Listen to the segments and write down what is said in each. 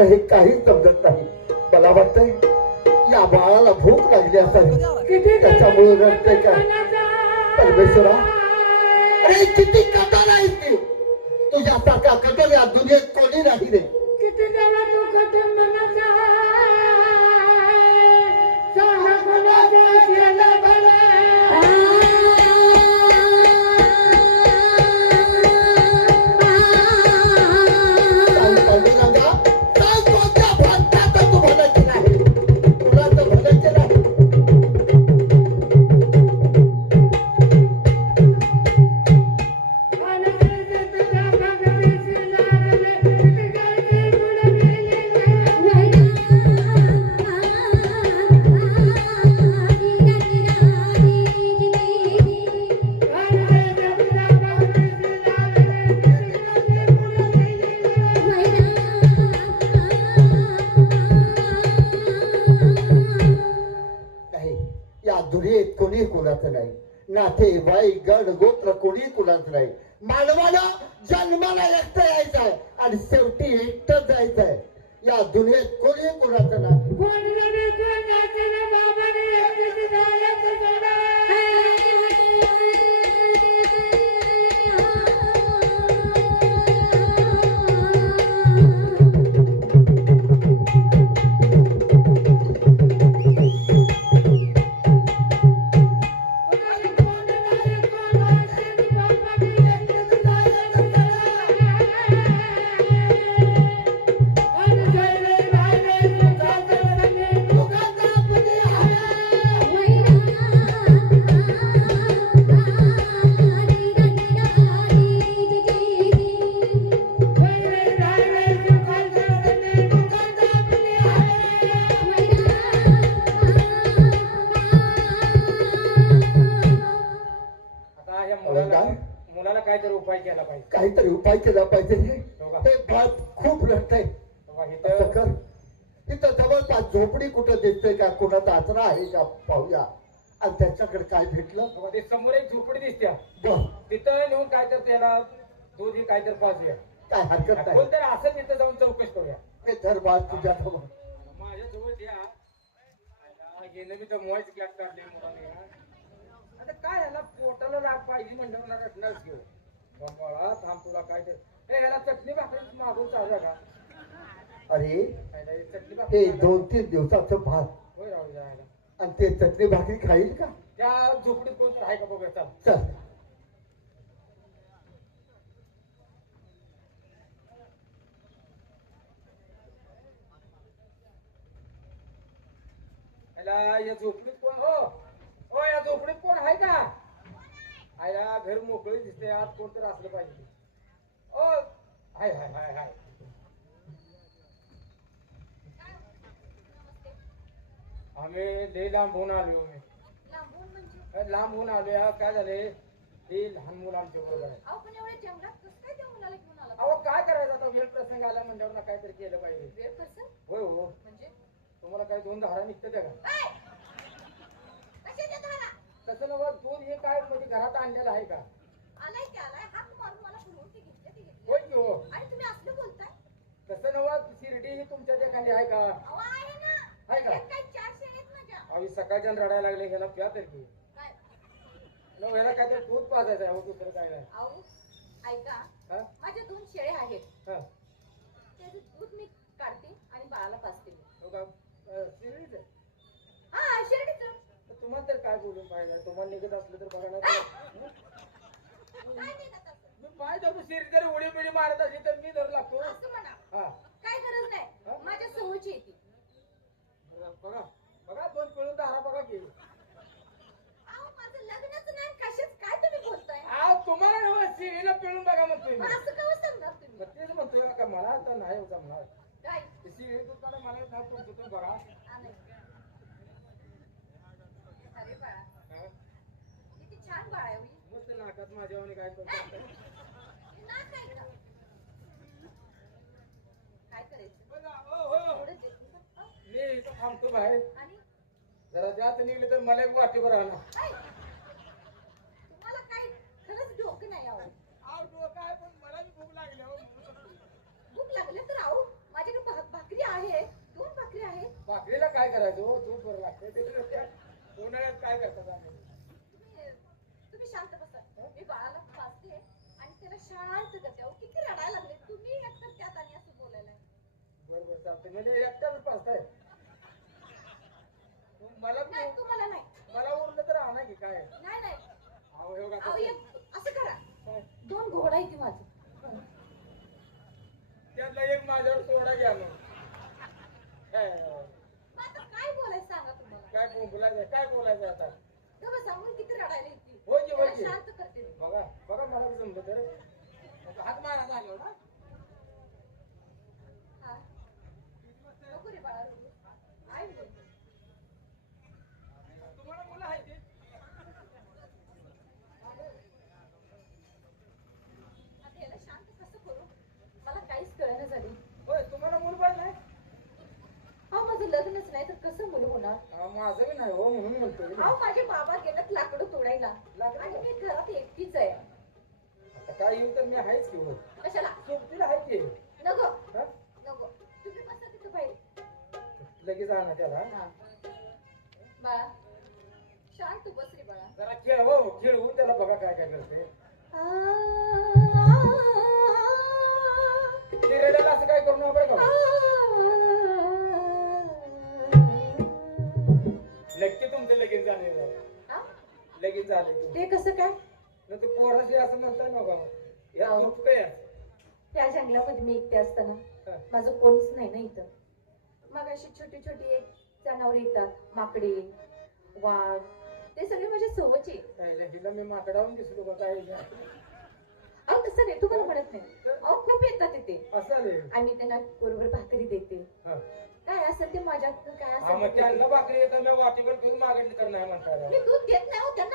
मला हे काही समजत नाही. मला वाटतंय या बाळाला भूक लागली असावी त्याच्यामुळे रडतंय काय परमेश्वरा अरे किती कथा नाही ती. तुझ्यासारखा कटल या दुनियेत कोणी नाही रे. किती कुणाच नाही. मानवाला जन्माला एकटं यायचं आहे आणि शेवटी एकटं जायचं आहे या दुनियेत कोणी कुणाचं नाही. इथं कर. इथं जवळपास झोपडी कुठं दिसते का कुणाचा आसरा आहे का पाहूया. आणि त्याच्याकडे काय भेटलं? ते समोर एक झोपडी दिसत्या बघ तिथं नेऊन काय तर त्याला दूध ही काय तर पाजूया. काय हरकत नाही. कोणतरी असं तिथं जाऊन चौकशी करूया. हे धर बाळ तुझ्या माझ्या जवळ या गेलं मी तर मोबाईल गॅस काढले मुलाने हा. आता काय ह्याला पोटाला राग पाहिजे म्हणल्यावर रटणारच घेऊ बाळा थांब तुला काय तर ह्याला चटणी भाकरी मागून चालू आहे का? अरे ह्याला हे चटणी हे भाकरी दोन तीन दिवसाचं भात. होय राहू जायला. आणि ते चटणी भाकरी खाईल का? त्या झोपडीत कोणतं आहे का बघूया चल. या झोपडीत कोण हो. हो या झोपडीत कोण आहे का? आया घर मोकळी दिसते आत कोण तर असलं पाहिजे. हाय हाय हाय हाय. आम्ही लय लांबून आलो लांबून म्हणजे लांबून आलो या काय झाले? ते लहान मुलं आमच्या बरोबर आहे अहो पण एवढ्या जंगलात कसं काय त्या मुलाला घेऊन आला अहो काय करायचं आता? वेळ प्रसंग आला म्हणल्यावर ना काहीतरी केलं पाहिजे. वेळ कसं होय हो. म्हणजे? तुम्हाला काही दोन धारा निघतं त्या का? ऐ! कशाच्या धारा? तसं नव्हतं दूध हे काय म्हणजे घरात आणलेलं आहे का आलाय की आलाय हात मारून मला बोलवून ते घेतले ते घेतले होय की हो आणि तुम्ही असलं बोलताय तसं नव्हतं शिर्डी ही आहे का आहे का? आम्ही सकाळच्या रडायला लागले ह्याला प्या तर की काय न ह्याला काहीतरी दूध पाजायचं आहे दुसरं काय नाही अहो ऐका हा? माझ्या दोन शेळे आहेत हा. त्याचं दूध मी काढते आणि बाळाला पाजते मी. हो का? अं, आहे. हा शेळीचं तर तुम्हाला तर काय बोलून पाहिजे तुम्हाला निघत असलं तर बघा ना हं? काय नाही का तसं? मी पाय धरून शिर्डी जरी उडी बिडी मारत असेल तर मी धरू लागतो असं म्हणा हा माझ्या सवयची येते बघा बघा दोन पिळून धारा बघा की. अहो माझं लग्नच नाही कशाच काय तुम्ही बोलताय? आव तुम्हाला नव्हं, पिळून बघा म्हणतोय मी. मग असं का सांगणार तुम्ही? मग तेच म्हणतोय का मला आता नाही होता म्हणा काय? दूध काढा मला येत नाही तुमचं तुम्ही बघा. आलंय. अरे बाळा. हा? किती छान बाळ आहे होई. मस्त नाकात माझ्या आणि काय करतो हे नाक आहे का? काय करायचं बघा, हो, हो. थोडं दे. अहो, मी इथं थांबतो बाहेर. आणि जरा जात निघले तर मला एक वाटीवर आणा तुम्हाला काय खरंच डोकं नाही आहो. आव डोकं आहे पण मला बी भूक लागली हो. भूक लागली तर आहो. माझ्याकडे भा- भाकरी आहे. दोन भाकरी आहेत भाकरीला काय करायचं हो? दूध बरं लागतं ते उन्हाळ्यात काय करतात आम्ही? तुम्ही तुम्ही शांत बसा. मी बाळाला पाजते आणि त्याला शांत करते अहो किती रडायला लागले. तुम्ही एकतर त्यात आणि असं बोलायला बरं बरं चालतंय. म्हणजे एकट्याच पाचताय. मला नाही तुम्हाला नाही. मला उरलं तर आणा की काय? नाही नाही. अहो हे बघा अहो कसं- एक असं करा? दोन घोडा आहे माझं. त्यातला एक माझ्यावर सोडा घ्या मग. काय? मग आता काय बोलायचं सांगा तुम्हाला? काय बोलायचं? काय बोलायचं आता? गं सांगून किती रडायला येते. हो की, हो त्याला की. शांत करते मी. बघा बघा मला बी जमलं तर. हात मारा झालो ना हा नको रे बाळा रडू. आई बोलते. तुम्हाला मुलं आहे ते आता याला शांत कसं करू मला काहीच कळना झाली होय तुम्हाला मुलं पाहिजे नाही अहो माझं लग्नच नाही तर कसं मुलं होणार हा, माझं बी नाही हो म्हणून म्हणतो. अहो माझे बाबा गेल्यात लाकडं तोडायला. लाकडं? आणि मी घरात एकटीच आहे. आता काय येऊ तर मी आहेच हो कशाला? सोबतीला आहे की? नको. हा? नको. तुम्ही बसा तिथं बाहेर. लगेच आणा त्याला. हा. बाळा शांत बस रे बाळा. जरा खेळ हो खेळवून त्याला बघा काय काय करते अशी छोटी छोटी एक जनावर येतात माकडे वाघ ते सगळे माझ्या सोबतचे काय हिला मी माकडावून दिसलो का काय अहो तसं नाही तुम्हाला म्हणत नाही. अहो खूप येतात तिथे. असं आले आम्ही त्यांना बरोबर भाकरी देते. काय असेल ते माझ्याकडून काय असेल त्यांना. भाकरी येतं मी वाटीवर मागणी तर नाही म्हणता मी दूध देत नाही हो त्यांना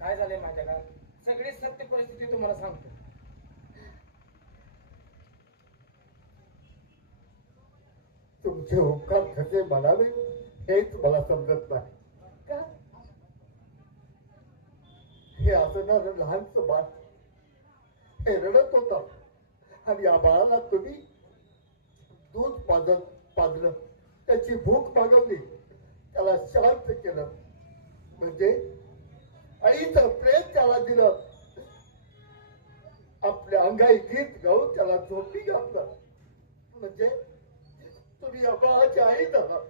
काय झालंय आहे का सगळी सत्य परिस्थिती तुम्हाला सांगतो. तुमचे उपकार कसे म्हणावे हेच मला समजत नाही. का? हे असणार लहानच बाळ हे रडत होत. आणि या बाळाला तुम्ही दूध पाजत पाजलं. त्याची भूक भागवली. त्याला शांत केलं. म्हणजे आईचं प्रेम त्याला दिलं. आपल्या अंगाई गीत गाऊन त्याला झोपी घातलं. म्हणजे तुम्ही अबाळाच्या आईत आहात